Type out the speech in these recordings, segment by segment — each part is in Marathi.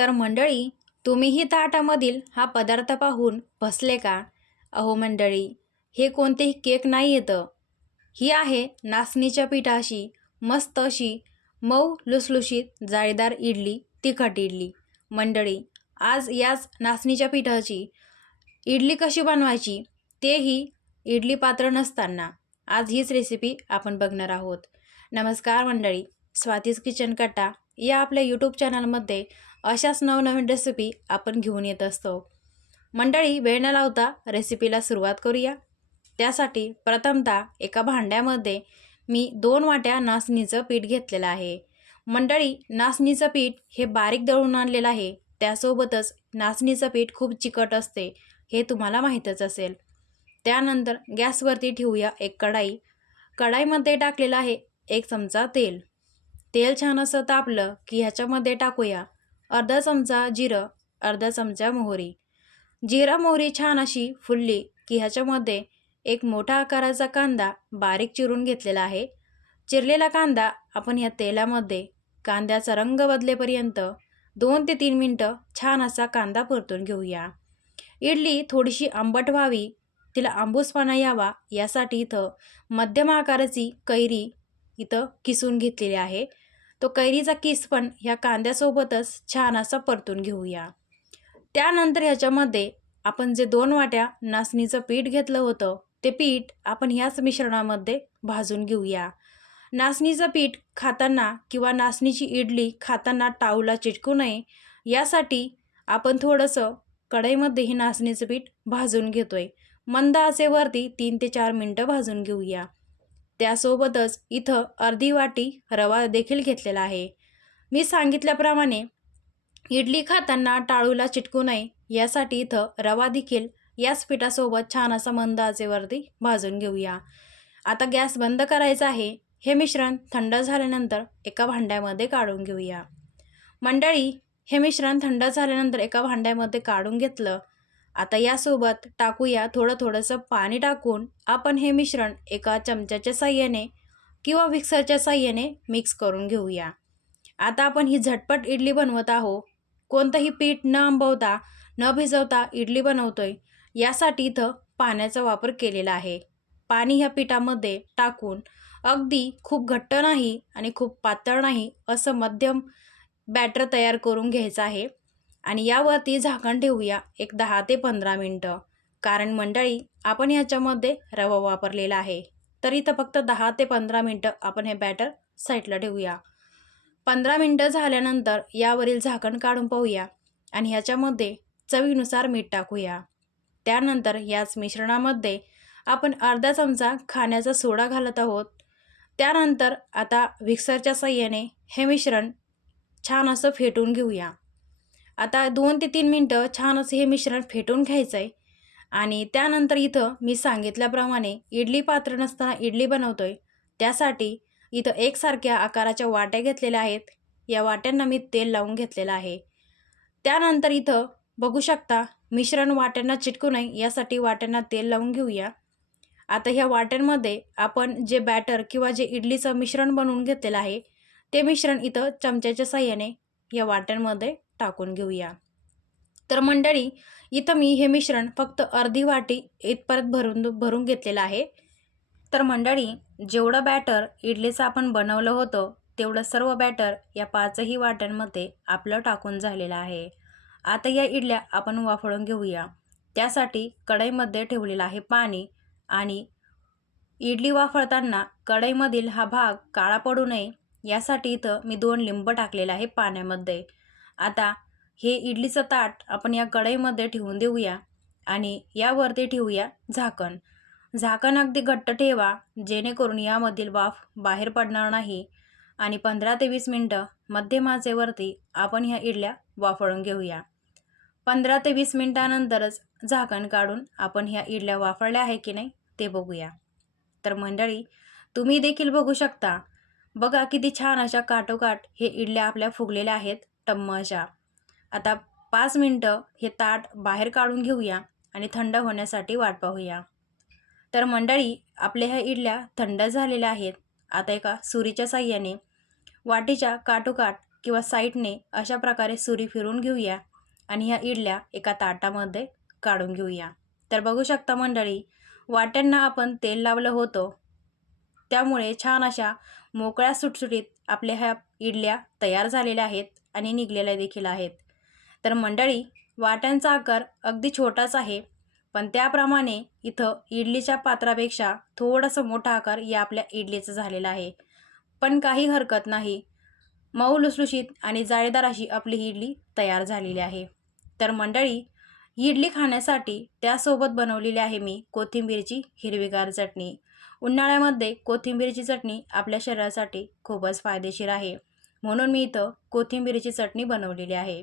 तर मंडळी तुम्हीही ताटामधील हा पदार्थ पाहून बसले का? अहो मंडळी हे कोणतेही केक नाही येतं. ही आहे नाचणीच्या पिठाशी मस्त अशी मऊ लुसलुशीत जाळीदार इडली तिखट इडली. मंडळी आज याच नाचणीच्या पिठाची इडली कशी बनवायची तेही इडली पात्र नसताना. आज हीच रेसिपी आपण बघणार आहोत. नमस्कार मंडळी स्वातीज किचन कट्टा या आपल्या यूट्यूब चॅनलमध्ये अशाच नवनवीन रेसिपी आपण घेऊन येत असतो. मंडळी वेळ न लावता रेसिपीला सुरुवात करूया. त्यासाठी प्रथमतः एका भांड्यामध्ये मी दोन वाट्या नाचणीचं पीठ घेतलेलं आहे. मंडळी नाचणीचं पीठ हे बारीक दळून आणलेलं आहे. त्यासोबतच नाचणीचं पीठ खूप चिकट असते हे तुम्हाला माहीतच असेल. त्यानंतर गॅसवरती ठेवूया एक कढाई. कढाईमध्ये टाकलेलं आहे एक चमचा तेल. तेल छान असं तापलं की ह्याच्यामध्ये टाकूया. अर्धा चमचा जिरं अर्धा चमचा मोहरी. जिरा मोहरी छान अशी फुलली की ह्याच्यामध्ये एक मोठा आकाराचा कांदा बारीक चिरून घेतलेला आहे. चिरलेला कांदा आपण या तेलामध्ये कांद्याचा रंग बदलेपर्यंत दोन ते तीन मिनटं छान असा कांदा परतून घेऊया. इडली थोडीशी आंबट व्हावी तिला आंबूसपणा यावा यासाठी इथं मध्यम आकाराची कैरी इथं किसून घेतलेली आहे. तो कैरीचा किस पण ह्या कांद्यासोबतच छान असा परतून घेऊया. त्यानंतर ह्याच्यामध्ये आपण जे दोन वाट्या नाचणीचं पीठ घेतलं होतं ते पीठ आपण ह्याच मिश्रणामध्ये भाजून घेऊया. नाचणीचं पीठ खाताना किंवा नाचणीची इडली खाताना टाऊला चिटकू नये यासाठी आपण थोडंसं कढईमध्ये हे नाचणीचं पीठ भाजून घेतोय. मंद आचेवरती तीन ते चार मिनटं भाजून घेऊया. त्यासोबतच इथं अर्धी वाटी रवा देखील घेतलेला आहे. मी सांगितल्याप्रमाणे इडली खाताना टाळूला चिटकू नये यासाठी इथं रवा देखील याच पिठासोबत छान असा मंद आचेवरती भाजून घेऊया. आता गॅस बंद करायचा आहे. हे मिश्रण थंड झाल्यानंतर एका भांड्यामध्ये काढून घेऊया. मंडळी हे मिश्रण थंड झाल्यानंतर एका भांड्यामध्ये काढून घेतलं आता यासोबत टाकूया थोडं थोडंसं पाणी टाकून आपण हे मिश्रण एका चमच्याच्या साह्याने किंवा मिक्सरच्या साह्याने मिक्स करून घेऊया. आता आपण ही झटपट इडली बनवत आहो कोणतंही पीठ न आंबवता न भिजवता इडली बनवतोय यासाठी इथं पाण्याचा वापर केलेला आहे. पाणी ह्या पिठामध्ये टाकून अगदी खूप घट्ट नाही आणि खूप पातळ नाही असं मध्यम बॅटर तयार करून घ्यायचं आहे. आणि यावरती झाकण ठेवूया एक दहा ते पंधरा मिनटं. कारण मंडळी आपण ह्याच्यामध्ये रवा वापरलेला आहे. तर इथं फक्त दहा ते पंधरा मिनटं आपण हे बॅटर साईडला ठेवूया. पंधरा मिनटं झाल्यानंतर यावरील झाकण काढून पाहूया आणि ह्याच्यामध्ये चवीनुसार मीठ टाकूया. त्यानंतर याच मिश्रणामध्ये आपण अर्धा चमचा खाण्याचा सोडा घालत आहोत. त्यानंतर आता मिक्सरच्या साह्याने हे मिश्रण छान असं फेटून घेऊया. आता दोन ते तीन मिनटं छान असं हे मिश्रण फेटून घ्यायचं आहे आणि त्यानंतर इथं मी सांगितल्याप्रमाणे इडली पात्र नसताना इडली बनवतो आहे त्यासाठी इथं एकसारख्या आकाराच्या वाट्या घेतलेल्या आहेत. या वाट्यांना मी तेल लावून घेतलेलं आहे. त्यानंतर इथं बघू शकता मिश्रण वाट्यांना चिटकू नये यासाठी वाट्यांना तेल लावून घेऊया. आता ह्या वाट्यांमध्ये आपण जे बॅटर किंवा जे इडलीचं मिश्रण बनवून घेतलेलं आहे ते मिश्रण इथं चमच्याच्या साह्याने या वाट्यांमध्ये टाकून घेऊया. तर मंडळी इथं मी हे मिश्रण फक्त अर्धी वाटी इथपर्यंत भरून भरून घेतलेलं आहे. तर मंडळी जेवढं बॅटर इडलीचं आपण बनवलं होतं तेवढं सर्व बॅटर या पाचही वाट्यांमध्ये आपलं टाकून झालेलं आहे. आता या इडल्या आपण वाफळून घेऊया. त्यासाठी कढईमध्ये ठेवलेलं आहे पाणी आणि इडली वाफळताना कढईमधील हा भाग काळा पडू नये यासाठी इथं मी दोन लिंब टाकलेला आहे पाण्यामध्ये. आता हे इडलीचं ताट आपण या कढईमध्ये ठेवून देऊया आणि यावरती ठेवूया झाकण. झाकण अगदी घट्ट ठेवा जेणेकरून यामधील वाफ बाहेर पडणार नाही आणि पंधरा ते वीस मिनटं मध्यम आचेवरती आपण ह्या इडल्या वाफळून घेऊया. पंधरा ते वीस मिनटानंतरच झाकण काढून आपण ह्या इडल्या वाफळल्या आहे की नाही ते बघूया. तर मंडळी तुम्ही देखील बघू शकता. बघा किती छान अशा काटोकाट हे इडल्या आपल्या फुगलेल्या आहेत. टम्म अशा आता पाच मिनटं हे ताट बाहेर काढून घेऊया आणि थंड होण्यासाठी वाट पाहूया. तर मंडळी आपल्या ह्या इडल्या थंड झालेल्या आहेत. आता एका सुरीच्या साह्याने वाटीच्या काटोकाट किंवा साईडने अशा प्रकारे सुरी फिरून घेऊया आणि ह्या इडल्या एका ताटामध्ये काढून घेऊया. तर बघू शकता मंडळी वाट्यांना आपण तेल लावलं होतं. त्यामुळे छान अशा मोकळ्या सुटसुटीत आपल्या ह्या इडल्या तयार झालेल्या आहेत. आणि निघलेल्या देखील आहेत. तर मंडळी वाट्यांचा आकार अगदी छोटाच आहे पण त्याप्रमाणे इथं इडलीच्या पात्रापेक्षा थोडासा मोठा आकार या आपल्या इडलीचा झालेला आहे. पण काही हरकत नाही. मऊ लुसलुशीत आणि जाळीदार अशी आपली ही इडली तयार झालेली आहे. तर मंडळी ही इडली खाण्यासाठी त्यासोबत बनवलेली आहे मी कोथिंबीरची हिरवीगार चटणी. उन्हाळ्यामध्ये कोथिंबीरची चटणी आपल्या शरीरासाठी खूपच फायदेशीर आहे. म्हणून मी इथं कोथिंबीरीची चटणी बनवलेली आहे.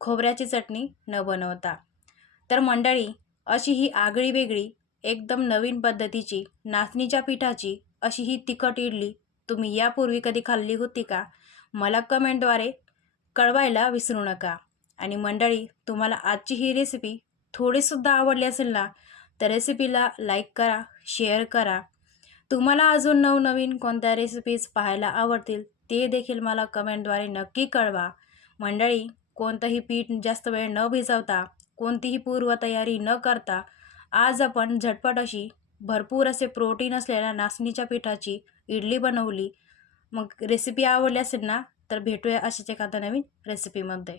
खोबऱ्याची चटणी न बनवता. तर मंडळी अशी ही आगळी वेगळी एकदम नवीन पद्धतीची नाचणीच्या पिठाची अशी ही तिखट इडली तुम्ही यापूर्वी कधी खाल्ली होती का? मला कमेंटद्वारे कळवायला विसरू नका. आणि मंडळी तुम्हाला आजची ही रेसिपी थोडीसुद्धा आवडली असेल ना तर रेसिपीला लाईक करा शेअर करा. तुम्हाला अजून नवनवीन कोणत्या रेसिपीज पाहायला आवडतील ते देखील मला कमेंटद्वारे नक्की कळवा. मंडळी कोणतंही पीठ जास्त वेळ न भिजवता कोणतीही पूर्वतयारी न करता आज आपण झटपट अशी भरपूर असे प्रोटीन असलेल्या नाचणीच्या पिठाची इडली बनवली. मग रेसिपी आवडली असेल ना तर भेटूया अशाच एखाद्या नवीन रेसिपीमध्ये